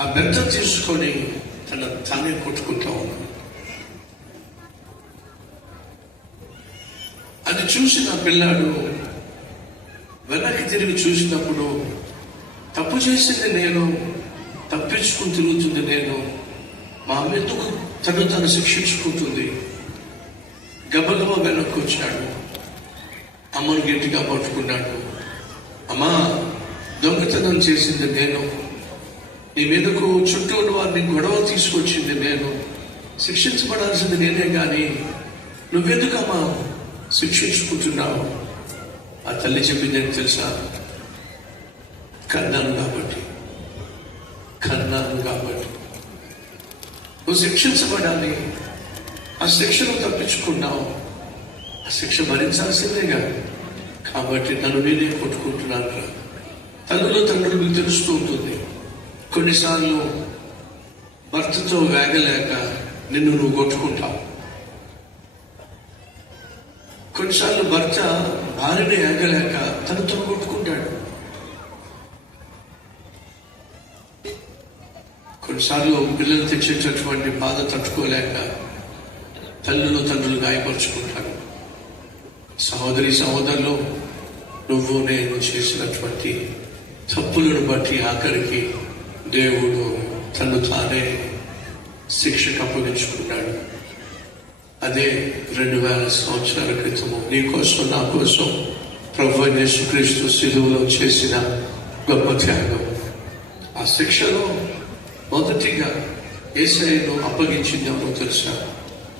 ఆ బెత్తం తీసుకొని తానే కొట్టుకుంటా ఉన్నాడు. అది చూసిన పిల్లాడు వెనక్కి తిరిగి చూసినప్పుడు, తప్పు చేసింది నేను, తప్పించుకుని తిరుగుతుంది నేను, మా అమ్మ ఎందుకు తను శిక్షించుకుంటుంది? గబగబా వెనక్కి వచ్చాడు, అమ్మను గట్టిగా పట్టుకున్నాడు. అమ్మా, దొంగతనం చేసింది నేను, నీ మీదకు చుట్టూ ఉన్న వారిని గొడవ తీసుకొచ్చింది నేను, శిక్షించబడాల్సింది నేనే కానీ నువ్వెందుకమ్మా శిక్షించుకుంటున్నావు? ఆ తల్లి చెప్పింది ఏంటి తెలుసా? కన్నాను కాబట్టి నువ్వు శిక్షించబడాలి, ఆ శిక్షను తప్పించుకున్నావు, ఆ శిక్ష భరించాల్సిందేగా, కాబట్టి నన్ను నేనే కొట్టుకుంటున్నాను. తండ్రులకు తెలుస్తూ ఉంటుంది, కొన్నిసార్లు భర్తతో వేగలేక నిన్ను నువ్వు కొట్టుకుంటావు, కొన్నిసార్లు భర్త భార్యని ఏగలేక తనతో కొట్టుకుంటాడు, కొన్నిసార్లు పిల్లలు తెచ్చేటటువంటి బాధ తట్టుకోలేక తండ్రులు గాయపరుచుకుంటారు. సహోదరులు, నువ్వు నేను చేసినటువంటి తప్పులను బట్టి ఆఖరికి దేవుడు తను తానే శిక్షకు అప్పగించుకున్నాడు. అదే 2000 సంవత్సరాల క్రితము నీ కోసం నా కోసం ప్రభువైన యేసుక్రీస్తు శిలువలో చేసిన గొప్ప త్యాగం. ఆ శిక్షలో మొదటిగా యేసయ్యను అప్పగించిందేమో తెలుసా?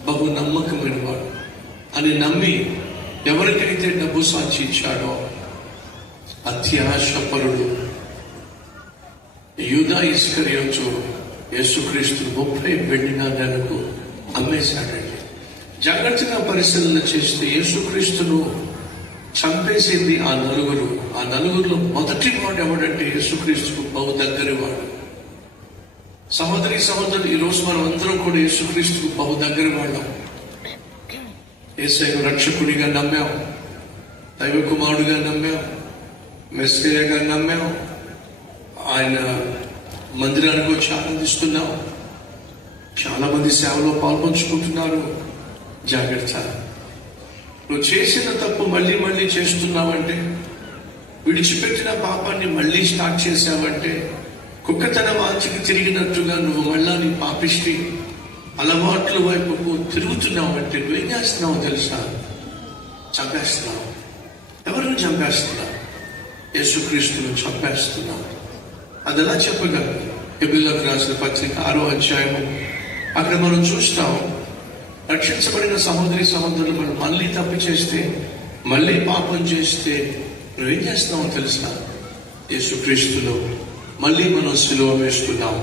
బహు నమ్మకమైన వాడు అని నమ్మి ఎవరికైతే డబ్బు సాక్షించాడో అత్యాశపరుడు యూదా ఇస్కరియోతు యేసుక్రీస్తు 30 వెండి నాణేలకు అమ్మేశాడండి. జాగ్రత్తగా పరిశీలన చేస్తే యేసుక్రీస్తును చంపేసింది ఆ నలుగురిలో మొదటి వాడు ఎవడంటే యేసుక్రీస్తుకు బహు దగ్గరి వాడు. సహోదరి ఈరోజు మనం అందరం కూడా యేసుక్రీస్తుకు బహు దగ్గరి వాళ్ళం. యేసయ్యను రక్షకుడిగా నమ్మాం, దైవ కుమారుడిగా నమ్మాం, మెస్సీయగా నమ్మాం, ఆయన మందిరానికి వచ్చి ఆనందిస్తున్నాం, చాలా మంది సేవలో పాల్పంచుకుంటున్నారు. జాగ్రత్త, నువ్వు చేసిన తప్పు మళ్ళీ చేస్తున్నావంటే, విడిచిపెట్టిన పాపాన్ని మళ్ళీ స్టార్ట్ చేశావంటే, కుక్కతన వాంఛకి తిరిగినట్టుగా నువ్వు మళ్ళా నీ పాపిష్టి అలవాట్ల వైపుకు తిరుగుతున్నావంటే నువ్వేం చేస్తున్నావు తెలుసా? చంపేస్తున్నావు. ఎవరిని చంపేస్తున్నావు? యేసుక్రీస్తును చంపేస్తున్నావు. అది ఎలా చెప్పగలరు? ఎబ్రీయులకు రాసిన పత్రిక 6వ అధ్యాయము అక్కడ మనం చూస్తాం, రక్షించబడిన సహోదరులు మనం మళ్ళీ తప్పు చేస్తే, మళ్ళీ పాపం చేస్తే నువ్వేం చేస్తున్నావో తెలుసా? యేసుక్రీస్తులో మళ్ళీ మనం సిలువ వేస్తున్నాం.